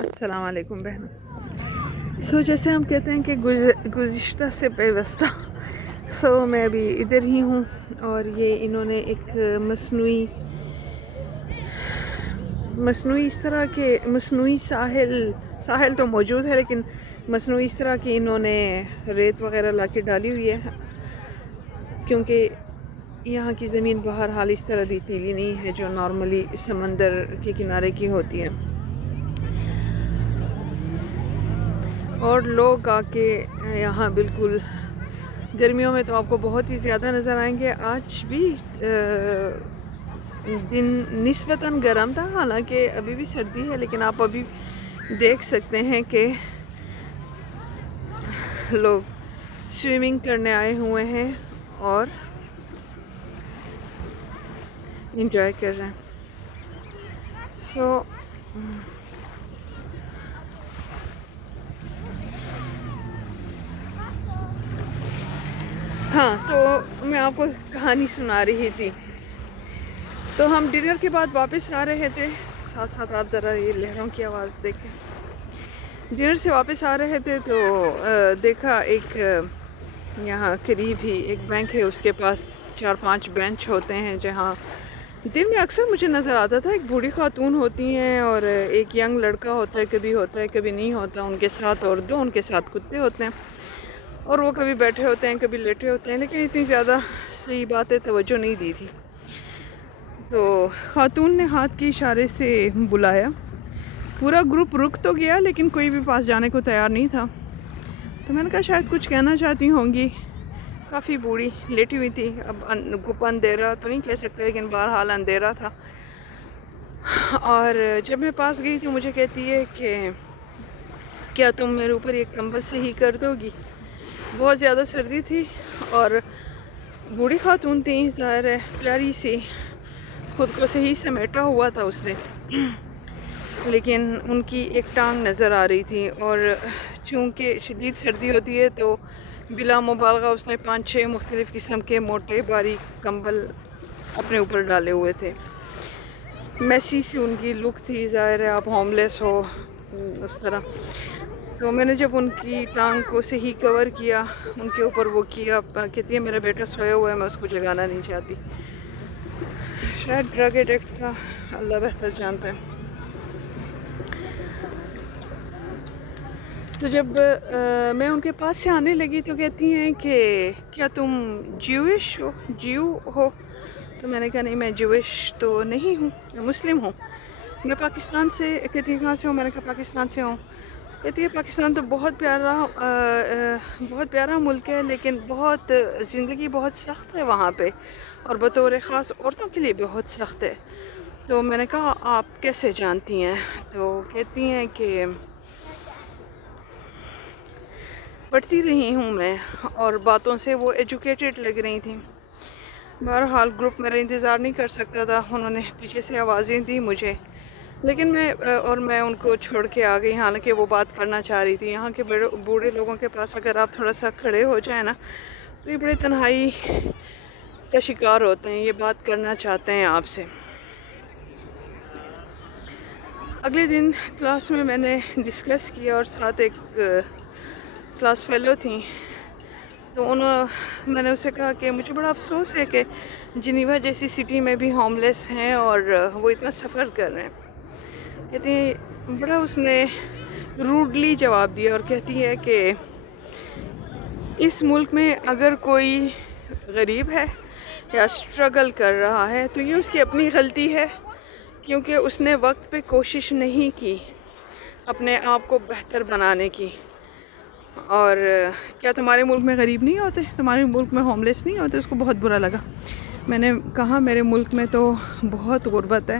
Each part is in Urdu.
السلام علیکم بہنوں. جیسے ہم کہتے ہیں کہ گزشتہ سے پیوستہ. میں ابھی ادھر ہی ہوں اور یہ انہوں نے ایک مصنوعی اس طرح کے مصنوعی ساحل تو موجود ہے، لیکن مصنوعی اس طرح کی انہوں نے ریت وغیرہ لا کے ڈالی ہوئی ہے، کیونکہ یہاں کی زمین بہرحال اس طرح ریتیلی نہیں ہے جو نارملی سمندر کے کنارے کی ہوتی ہے. اور لوگ آ کے یہاں بالکل گرمیوں میں تو آپ کو بہت ہی زیادہ نظر آئیں گے. آج بھی دن نسبتاً گرم تھا، حالانکہ ابھی بھی سردی ہے، لیکن آپ ابھی دیکھ سکتے ہیں کہ لوگ سوئمنگ کرنے آئے ہوئے ہیں اور انجوائے کر رہے ہیں. ہاں، تو میں آپ کو کہانی سنا رہی تھی. تو ہم ڈنر کے بعد واپس آ رہے تھے، ساتھ ساتھ آپ ذرا یہ لہروں کی آواز دیکھیں. ڈنر سے واپس آ رہے تھے تو دیکھا ایک یہاں قریب ہی ایک بینک ہے، اس کے پاس 4-5 بینچ ہوتے ہیں جہاں دن میں اکثر مجھے نظر آتا تھا ایک بوڑھی خاتون ہوتی ہیں اور ایک ینگ لڑکا ہوتا ہے، کبھی نہیں ہوتا ان کے ساتھ، اور 2 ان کے ساتھ کتے ہوتے ہیں، اور وہ کبھی بیٹھے ہوتے ہیں کبھی لیٹے ہوتے ہیں، لیکن اتنی زیادہ صحیح باتیں توجہ نہیں دی تھی. تو خاتون نے ہاتھ کے اشارے سے بلایا. پورا گروپ رک تو گیا لیکن کوئی بھی پاس جانے کو تیار نہیں تھا. تو میں نے کہا شاید کچھ کہنا چاہتی ہوں گی. کافی بوڑھی لیٹی ہوئی تھی. اب اندھیرا تو نہیں کہہ سکتے، لیکن بہرحال اندھیرا تھا. اور جب میں پاس گئی تو مجھے کہتی ہے کہ کیا تم میرے اوپر ایک کمبل صحیح کر دو گی؟ بہت زیادہ سردی تھی اور بوڑھی خاتون تھی، ظاہر ہے پیاری سی، خود کو صحیح سمیٹا ہوا تھا اس نے، لیکن ان کی ایک ٹانگ نظر آ رہی تھی. اور چونکہ شدید سردی ہوتی ہے تو بلا مبالغہ اس نے 5-6 مختلف قسم کے موٹے باریک کمبل اپنے اوپر ڈالے ہوئے تھے. میسی سی ان کی لک تھی، ظاہر ہے آپ ہوم لیس ہو اس طرح. تو میں نے جب ان کی ٹانگ کو صحیح کور کیا، ان کے اوپر وہ کیا، کہتی ہے میرا بیٹا سویا ہوا ہے، میں اس کو جگانا نہیں چاہتی. شاید ڈرگ ایڈکٹ تھا، اللہ بہتر جانتا ہے. تو جب میں ان کے پاس سے آنے لگی تو کہتی ہیں کہ کیا تم جیو ہو؟ تو میں نے کہا نہیں، میں جوش تو نہیں ہوں، میں مسلم ہوں. میں پاکستان سے. کہتی ہے کہاں سے ہوں؟ میں نے کہا پاکستان سے ہوں. کہتی ہے پاکستان تو بہت پیارا ملک ہے، لیکن زندگی بہت سخت ہے وہاں پہ، اور بطور خاص عورتوں کے لیے بہت سخت ہے. تو میں نے کہا آپ کیسے جانتی ہیں؟ تو کہتی ہیں کہ پڑھتی رہی ہوں میں، اور باتوں سے وہ ایجوکیٹڈ لگ رہی تھیں. بہرحال گروپ میرا انتظار نہیں کر سکتا تھا، انہوں نے پیچھے سے آوازیں دی مجھے، لیکن میں ان کو چھوڑ کے آ گئی. حالانکہ وہ بات کرنا چاہ رہی تھی. یہاں کے بوڑھے لوگوں کے پاس اگر آپ تھوڑا سا کھڑے ہو جائیں نا تو یہ بڑے تنہائی کا شکار ہوتے ہیں، یہ بات کرنا چاہتے ہیں آپ سے. اگلے دن کلاس میں نے ڈسکس کیا، اور ساتھ ایک کلاس فیلو تھیں. تو میں نے اسے کہا کہ مجھے بڑا افسوس ہے کہ جنیوا جیسی سٹی میں بھی ہوم لیس ہیں اور وہ اتنا سفر کر رہے ہیں. کہتی ہیں بڑا اس نے روڈلی جواب دیا، اور کہتی ہے کہ اس ملک میں اگر کوئی غریب ہے یا اسٹرگل کر رہا ہے تو یہ اس کی اپنی غلطی ہے، کیونکہ اس نے وقت پہ کوشش نہیں کی اپنے آپ کو بہتر بنانے کی. اور کیا تمہارے ملک میں غریب نہیں ہوتے؟ تمہارے ملک میں ہوم لیس نہیں ہوتے؟ اس کو بہت برا لگا. میں نے کہا میرے ملک میں تو بہت غربت ہے،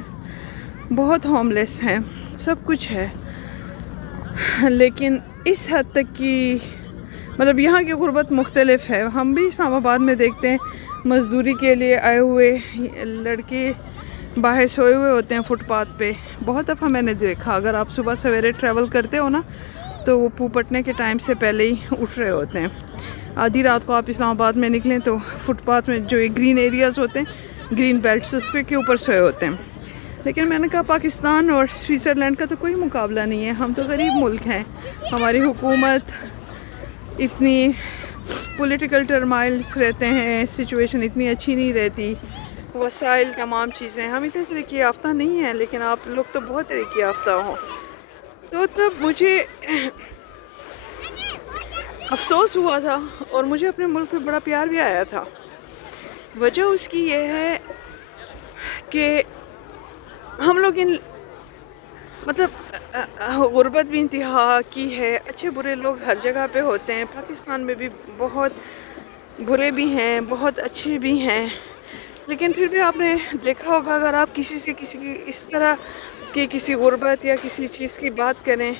بہت ہوم لیس ہیں، سب کچھ ہے، لیکن اس حد تک کی یہاں کی غربت مختلف ہے. ہم بھی اسلام آباد میں دیکھتے ہیں مزدوری کے لیے آئے ہوئے لڑکے باہر سوئے ہوئے ہوتے ہیں فٹ پاتھ پہ. بہت دفعہ میں نے دیکھا، اگر آپ صبح سویرے ٹریول کرتے ہو نا تو وہ پھٹنے کے ٹائم سے پہلے ہی اٹھ رہے ہوتے ہیں. آدھی رات کو آپ اسلام آباد میں نکلیں تو فٹ پاتھ میں جو گرین ایریاز ہوتے ہیں، گرین بیلٹس، اس پہ کے اوپر سوئے ہوتے ہیں. لیکن میں نے کہا پاکستان اور سوئٹزرلینڈ کا تو کوئی مقابلہ نہیں ہے، ہم تو غریب ملک ہیں، ہماری حکومت اتنی پولیٹیکل ٹرمائلس رہتے ہیں، سچویشن اتنی اچھی نہیں رہتی، وسائل تمام چیزیں، ہم اتنے ترقی یافتہ نہیں ہیں، لیکن آپ لوگ تو بہت ترقی یافتہ ہوں. تو تب مجھے افسوس ہوا تھا اور مجھے اپنے ملک پہ بڑا پیار بھی آیا تھا. وجہ اس کی یہ ہے کہ ہم لوگ مطلب غربت بھی انتہا کی ہے، اچھے برے لوگ ہر جگہ پہ ہوتے ہیں، پاکستان میں بھی بہت برے بھی ہیں، بہت اچھے بھی ہیں، لیکن پھر بھی آپ نے دیکھا ہوگا اگر آپ کسی کی اس طرح کی کسی غربت یا کسی چیز کی بات کریں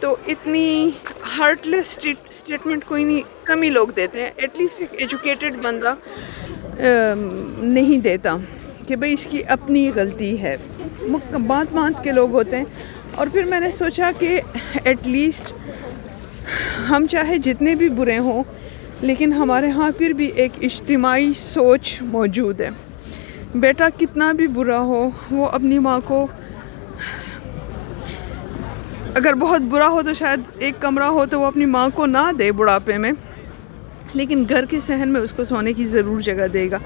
تو اتنی ہارٹ لیس اسٹیٹمنٹ کوئی نہیں، کم ہی لوگ دیتے ہیں. ایٹ لیسٹ ایک ایجوکیٹڈ بندہ نہیں دیتا کہ بھئی اس کی اپنی غلطی ہے، بانت کے لوگ ہوتے ہیں. اور پھر میں نے سوچا کہ ایٹ لیسٹ ہم چاہے جتنے بھی برے ہوں لیکن ہمارے ہاں پھر بھی ایک اجتماعی سوچ موجود ہے. بیٹا کتنا بھی برا ہو وہ اپنی ماں کو، اگر بہت برا ہو تو شاید ایک کمرہ ہو تو وہ اپنی ماں کو نہ دے بڑھاپے میں، لیکن گھر کے صحن میں اس کو سونے کی ضرور جگہ دے گا.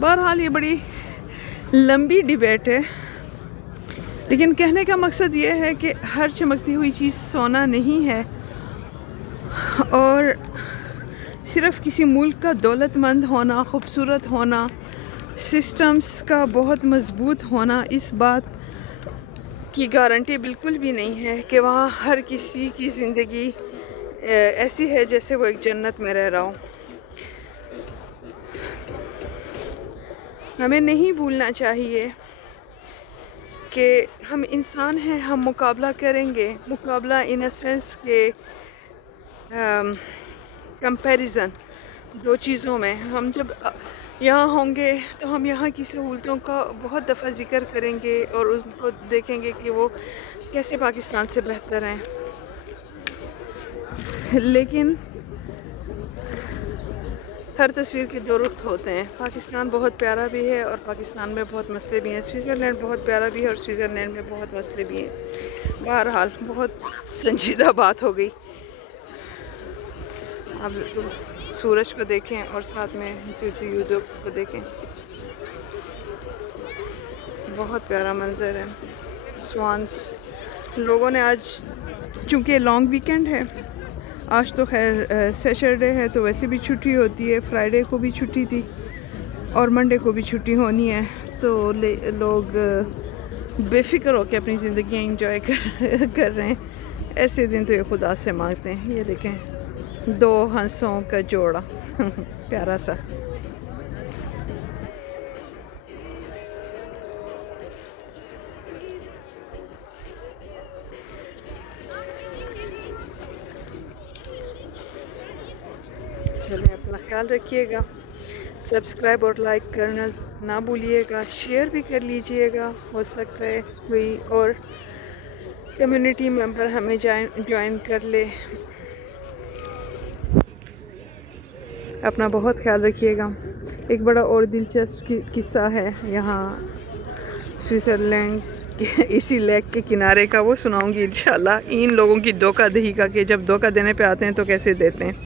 بہرحال یہ بڑی لمبی ڈیبیٹ ہے، لیکن کہنے کا مقصد یہ ہے کہ ہر چمکتی ہوئی چیز سونا نہیں ہے، اور صرف کسی ملک کا دولت مند ہونا، خوبصورت ہونا، سسٹمز کا بہت مضبوط ہونا اس بات کی گارنٹی بالکل بھی نہیں ہے کہ وہاں ہر کسی کی زندگی ایسی ہے جیسے وہ ایک جنت میں رہ رہا ہو. ہمیں نہیں بھولنا چاہیے کہ ہم انسان ہیں، ہم مقابلہ کریں گے، مقابلہ ان اے سینس کہ کمپیریزن دو چیزوں میں. ہم جب یہاں ہوں گے تو ہم یہاں کی سہولتوں کا بہت دفعہ ذکر کریں گے اور اس کو دیکھیں گے کہ وہ کیسے پاکستان سے بہتر ہیں. لیکن ہر تصویر کے دو رخ ہوتے ہیں. پاکستان بہت پیارا بھی ہے اور پاکستان میں بہت مسئلے بھی ہیں، سوئٹزرلینڈ بہت پیارا بھی ہے اور سوئٹزرلینڈ میں بہت مسئلے بھی ہیں. بہرحال بہت سنجیدہ بات ہو گئی. اب سورج کو دیکھیں اور ساتھ میں یودو کو دیکھیں، بہت پیارا منظر ہے. سوانس لوگوں نے آج، چونکہ لانگ ویکینڈ ہے، آج تو خیر سیٹرڈے ہے تو ویسے بھی چھٹی ہوتی ہے، فرائیڈے کو بھی چھٹی تھی اور منڈے کو بھی چھٹی ہونی ہے، تو لوگ بے فکر ہو کے اپنی زندگیاں انجوائے کر رہے ہیں. ایسے دن تو یہ خدا سے مانگتے ہیں. یہ دیکھیں دو ہنسوں کا جوڑا پیارا سا. چلیں اپنا خیال رکھیے گا، سبسکرائب اور لائک کرنا نہ بھولیے گا، شیئر بھی کر لیجئے گا، ہو سکتا ہے کوئی اور کمیونٹی ممبر ہمیں جوائن کر لے. اپنا بہت خیال رکھیے گا. ایک بڑا اور دلچسپ قصہ ہے یہاں سوئٹزرلینڈ کے اسی لیک کے کنارے کا، وہ سناؤں گی انشاءاللہ. ان لوگوں کی دھوکہ دہی کا کہ جب دھوکہ دینے پہ آتے ہیں تو کیسے دیتے ہیں.